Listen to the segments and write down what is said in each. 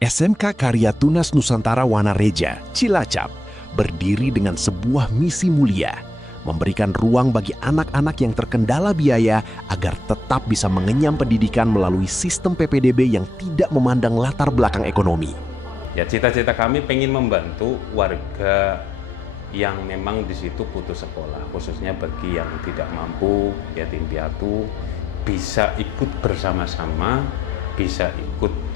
SMK Karya Tunas Nusantara Wanareja, Cilacap, berdiri dengan sebuah misi mulia, memberikan ruang bagi anak-anak yang terkendala biaya agar tetap bisa mengenyam pendidikan melalui sistem PPDB yang tidak memandang latar belakang ekonomi. Ya, cita-cita kami pengen membantu warga yang memang di situ putus sekolah, khususnya bagi yang tidak mampu, yatim piatu, bisa ikut bersama-sama, bisa ikut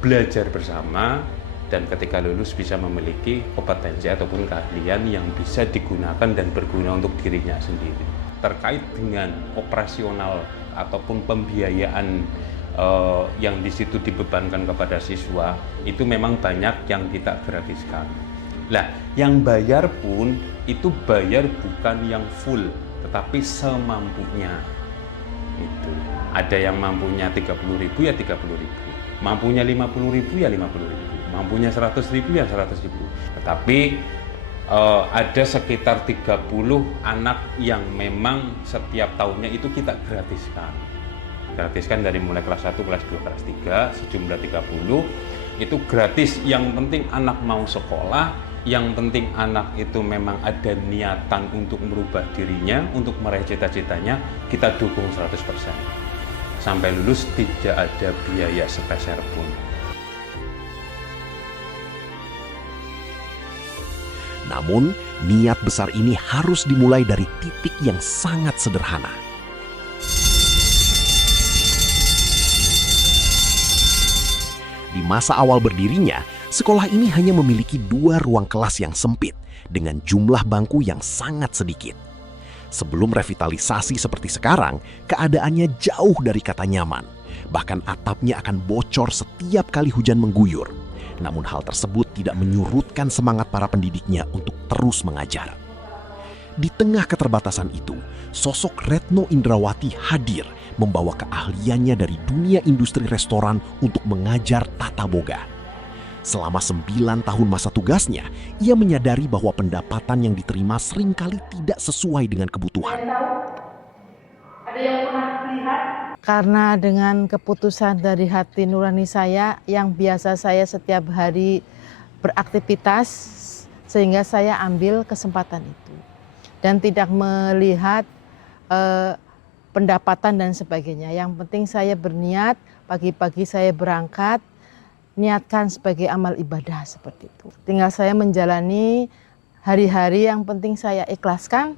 belajar bersama, dan ketika lulus bisa memiliki kompetensi ataupun keahlian yang bisa digunakan dan berguna untuk dirinya sendiri. Terkait dengan operasional ataupun pembiayaan yang di situ dibebankan kepada siswa, itu memang banyak yang kita gratiskan. Lah, yang bayar pun itu bayar bukan yang full, tetapi semampunya. Itu. Ada yang mampunya 30.000 ya 30.000. Mampunya 50.000 ya 50.000, mampunya 100.000 ya 100.000. Tetapi ada sekitar 30 anak yang memang setiap tahunnya itu kita gratiskan. Gratiskan dari mulai kelas 1, kelas 2, kelas 3, sejumlah 30. Itu gratis, yang penting anak mau sekolah, yang penting anak itu memang ada niatan untuk merubah dirinya, untuk meraih cita-citanya, kita dukung 100%. Sampai lulus tidak ada biaya sepeser pun. Namun, niat besar ini harus dimulai dari titik yang sangat sederhana. Di masa awal berdirinya, sekolah ini hanya memiliki 2 ruang kelas yang sempit dengan jumlah bangku yang sangat sedikit. Sebelum revitalisasi seperti sekarang, keadaannya jauh dari kata nyaman. Bahkan atapnya akan bocor setiap kali hujan mengguyur. Namun hal tersebut tidak menyurutkan semangat para pendidiknya untuk terus mengajar. Di tengah keterbatasan itu, sosok Retno Indrawati hadir membawa keahliannya dari dunia industri restoran untuk mengajar tata boga. Selama 9 tahun masa tugasnya, ia menyadari bahwa pendapatan yang diterima seringkali tidak sesuai dengan kebutuhan. Ada yang pernah lihat? Karena dengan keputusan dari hati nurani saya yang biasa saya setiap hari beraktivitas, sehingga saya ambil kesempatan itu. Dan tidak melihat pendapatan dan sebagainya. Yang penting saya berniat, pagi-pagi saya berangkat, niatkan sebagai amal ibadah seperti itu. Tinggal saya menjalani hari-hari, yang penting saya ikhlaskan.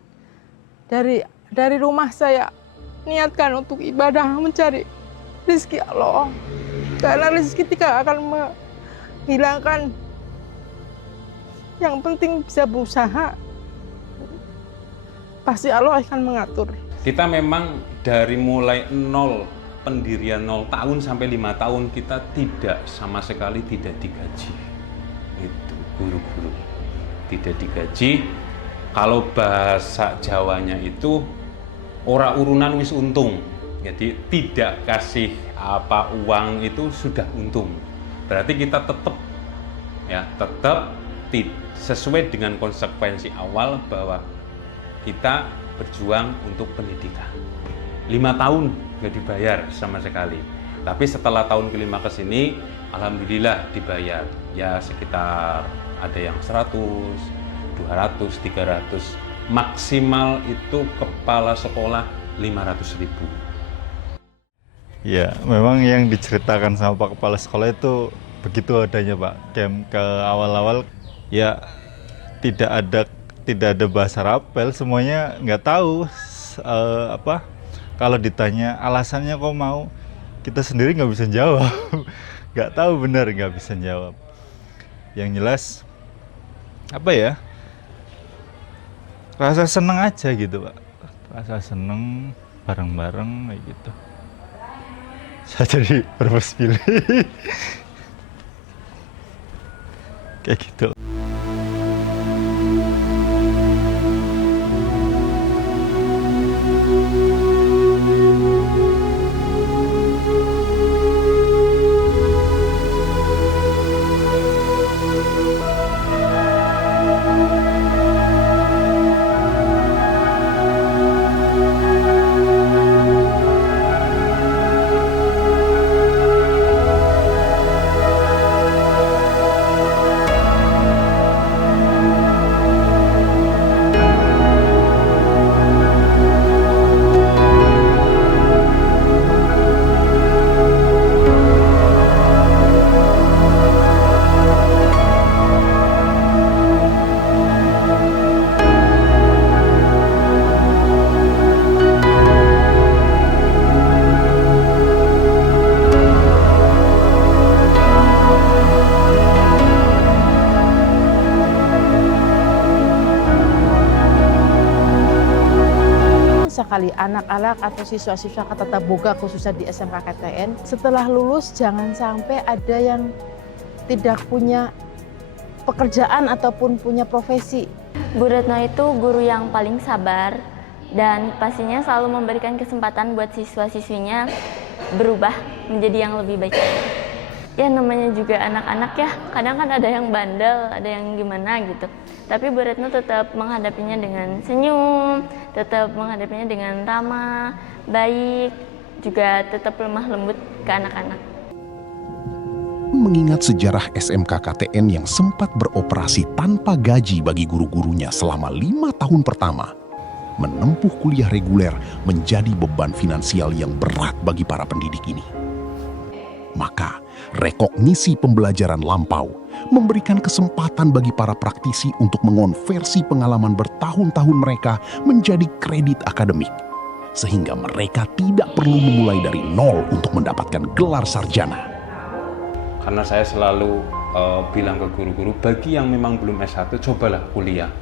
Dari rumah saya niatkan untuk ibadah, mencari rezeki Allah. Karena rezeki tidak akan menghilangkan. Yang penting bisa berusaha. Pasti Allah akan mengatur. Kita memang dari mulai pendirian 0 tahun sampai 5 tahun kita tidak sama sekali tidak digaji. Itu guru-guru tidak digaji. Kalau bahasa Jawanya itu ora urunan wis untung. Jadi tidak kasih uang itu sudah untung. Berarti kita tetap sesuai dengan konsekuensi awal bahwa kita berjuang untuk pendidikan. 5 tahun nggak dibayar sama sekali. Tapi setelah tahun kelima ke sini, alhamdulillah dibayar. Ya sekitar ada yang 100, 200, 300. Maksimal itu kepala sekolah 500.000. Ya, memang yang diceritakan sama Pak Kepala Sekolah itu begitu adanya, Pak. Ke awal-awal ya tidak ada bahasa rapel, semuanya nggak tahu kalau ditanya alasannya kok mau, kita sendiri nggak bisa jawab. Nggak tahu benar, nggak bisa jawab. Yang jelas rasa seneng aja gitu, Pak. Rasa seneng bareng-bareng kayak gitu. Saya jadi berbes pilih. Kayak gitu. anak-anak atau siswa-siswa Tata Boga khususnya di SMK KTN, setelah lulus jangan sampai ada yang tidak punya pekerjaan ataupun punya profesi. Bu Retno itu guru yang paling sabar dan pastinya selalu memberikan kesempatan buat siswa-siswinya berubah menjadi yang lebih baik. Ya namanya juga anak-anak ya, kadang kan ada yang bandel, ada yang gimana gitu. Tapi Bu Retno tetap menghadapinya dengan senyum, tetap menghadapinya dengan ramah, baik, juga tetap lemah lembut ke anak-anak. Mengingat sejarah SMK KTN yang sempat beroperasi tanpa gaji bagi guru-gurunya selama 5 tahun pertama, menempuh kuliah reguler menjadi beban finansial yang berat bagi para pendidik ini. Maka, rekognisi pembelajaran lampau memberikan kesempatan bagi para praktisi untuk mengonversi pengalaman bertahun-tahun mereka menjadi kredit akademik, sehingga mereka tidak perlu memulai dari nol untuk mendapatkan gelar sarjana. Karena saya selalu bilang ke guru-guru, bagi yang memang belum S1, cobalah kuliah.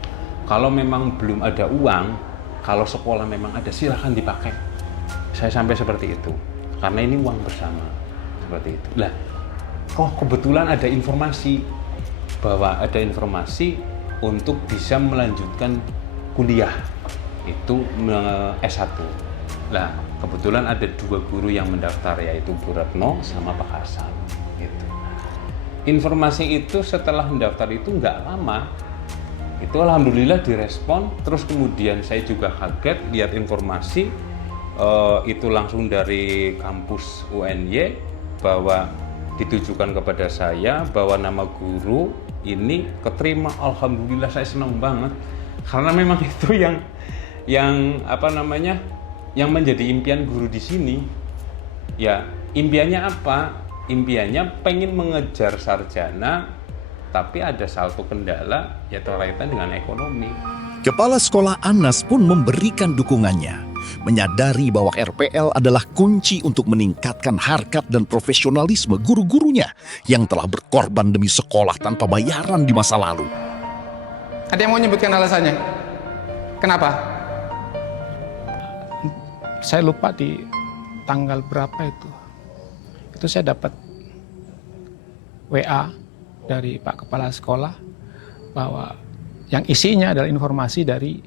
Kalau memang belum ada uang, kalau sekolah memang ada, silahkan dipakai. Saya sampai seperti itu, karena ini uang bersama. Seperti itu. Lah, kebetulan ada informasi bahwa ada informasi untuk bisa melanjutkan kuliah itu S1. Lah, kebetulan ada 2 guru yang mendaftar, yaitu Bu Retno sama Pak Hasan. Gitu. Informasi itu setelah mendaftar itu nggak lama, itu alhamdulillah direspon. Terus kemudian saya juga kaget lihat informasi itu langsung dari kampus UNY bahwa ditujukan kepada saya, bahwa nama guru ini keterima. Alhamdulillah, saya senang banget karena memang itu yang menjadi impian guru di sini. Ya, impiannya apa? Impiannya pengen mengejar sarjana, tapi ada satu kendala, yaitu kaitan dengan ekonomi. Kepala Sekolah Anas pun memberikan dukungannya, menyadari bahwa RPL adalah kunci untuk meningkatkan harkat dan profesionalisme guru-gurunya yang telah berkorban demi sekolah tanpa bayaran di masa lalu. Ada yang mau menyebutkan alasannya? Kenapa? Saya lupa di tanggal berapa itu. Itu saya dapat WA dari Pak Kepala Sekolah bahwa yang isinya adalah informasi dari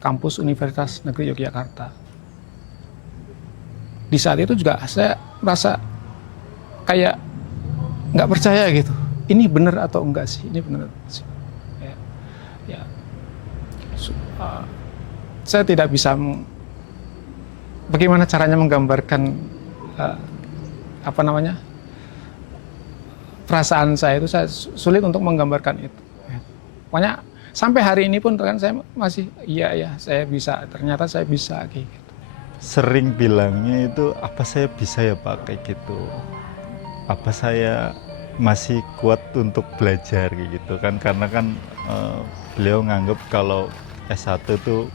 kampus Universitas Negeri Yogyakarta. Di saat itu juga saya merasa kayak nggak percaya gitu. Ini benar atau enggak sih? Ini benar sih. Saya tidak bisa bagaimana caranya menggambarkan perasaan saya itu. Saya sulit untuk menggambarkan itu. Pokoknya sampai hari ini pun kan saya masih saya bisa, ternyata saya bisa kayak gitu. Sering bilangnya itu, apa saya bisa ya Pak kayak gitu, apa saya masih kuat untuk belajar kayak gitu kan, karena kan beliau nganggap kalau S1 itu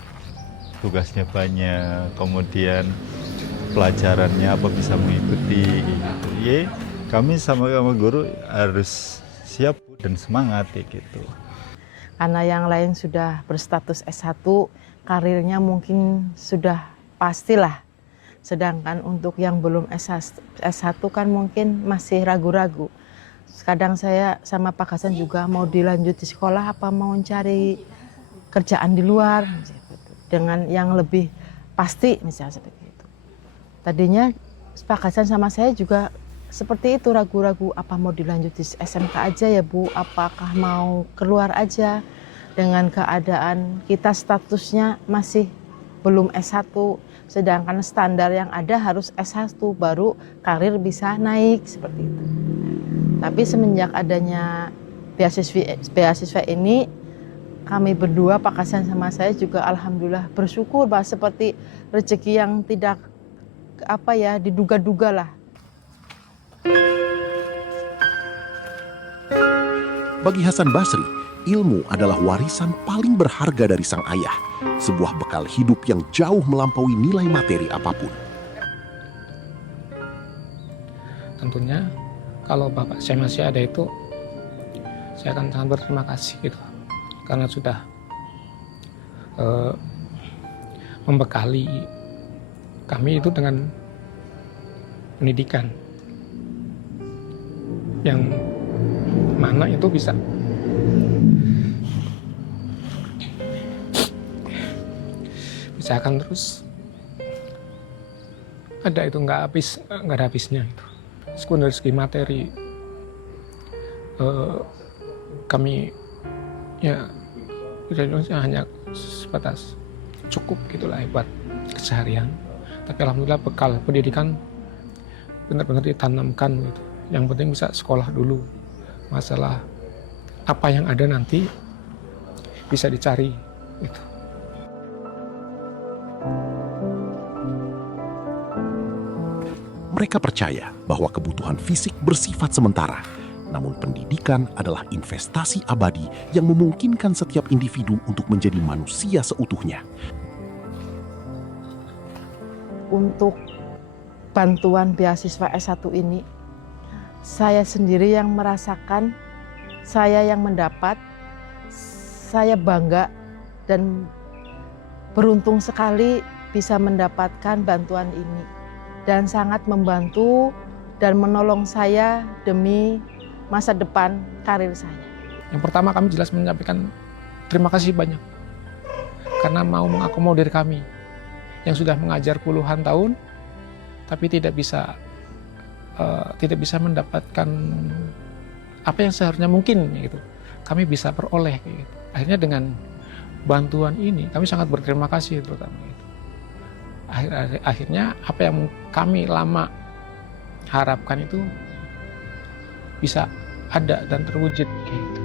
tugasnya banyak, kemudian pelajarannya apa bisa mengikuti gitu. Kami sama guru harus siap dan semangat kayak gitu. Karena yang lain sudah berstatus S1, karirnya mungkin sudah pastilah. Sedangkan untuk yang belum S1 kan mungkin masih ragu-ragu. Kadang saya sama Pak Hasan juga mau dilanjut di sekolah apa mau cari kerjaan di luar dengan yang lebih pasti misalnya seperti itu. Tadinya Pak Hasan sama saya juga seperti itu, ragu-ragu apa mau dilanjut di SMK aja ya Bu, apakah mau keluar aja, dengan keadaan kita statusnya masih belum S1, sedangkan standar yang ada harus S1 baru karir bisa naik seperti itu. Tapi semenjak adanya beasiswa ini, kami berdua Pak Hasan sama saya juga alhamdulillah bersyukur bahwa seperti rezeki yang tidak diduga-duga lah. Bagi Hasan Basri, ilmu adalah warisan paling berharga dari sang ayah, sebuah bekal hidup yang jauh melampaui nilai materi apapun. Tentunya kalau bapak saya masih ada itu, saya akan sangat berterima kasih gitu, karena sudah membekali kami itu dengan pendidikan yang mana itu bisa akan terus ada, itu nggak ada habisnya itu. Meskipun dari segi materi kami ya hanya sebatas cukup gitulah buat keseharian, tapi alhamdulillah bekal pendidikan benar-benar ditanamkan gitu. Yang penting bisa sekolah dulu, masalah apa yang ada nanti bisa dicari gitu. Mereka percaya bahwa kebutuhan fisik bersifat sementara, namun pendidikan adalah investasi abadi yang memungkinkan setiap individu untuk menjadi manusia seutuhnya. Untuk bantuan beasiswa S1 ini, saya sendiri yang merasakan, saya yang mendapat, saya bangga dan beruntung sekali bisa mendapatkan bantuan ini. Dan sangat membantu dan menolong saya demi masa depan karir saya. Yang pertama kami jelas menyampaikan terima kasih banyak karena mau mengakomodir kami yang sudah mengajar puluhan tahun tapi tidak bisa mendapatkan apa yang seharusnya mungkin gitu. Kami bisa peroleh gitu. Akhirnya dengan bantuan ini kami sangat berterima kasih terutama itu. Akhirnya apa yang kami lama harapkan itu bisa ada dan terwujud gitu.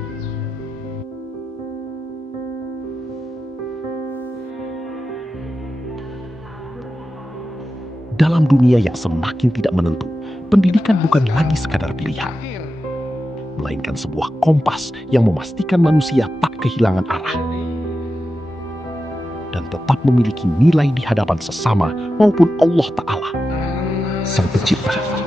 Dalam dunia yang semakin tidak menentu, pendidikan bukan lagi sekadar pilihan, melainkan sebuah kompas yang memastikan manusia tak kehilangan arah dan tetap memiliki nilai di hadapan sesama maupun Allah Ta'ala, Sang Pencipta.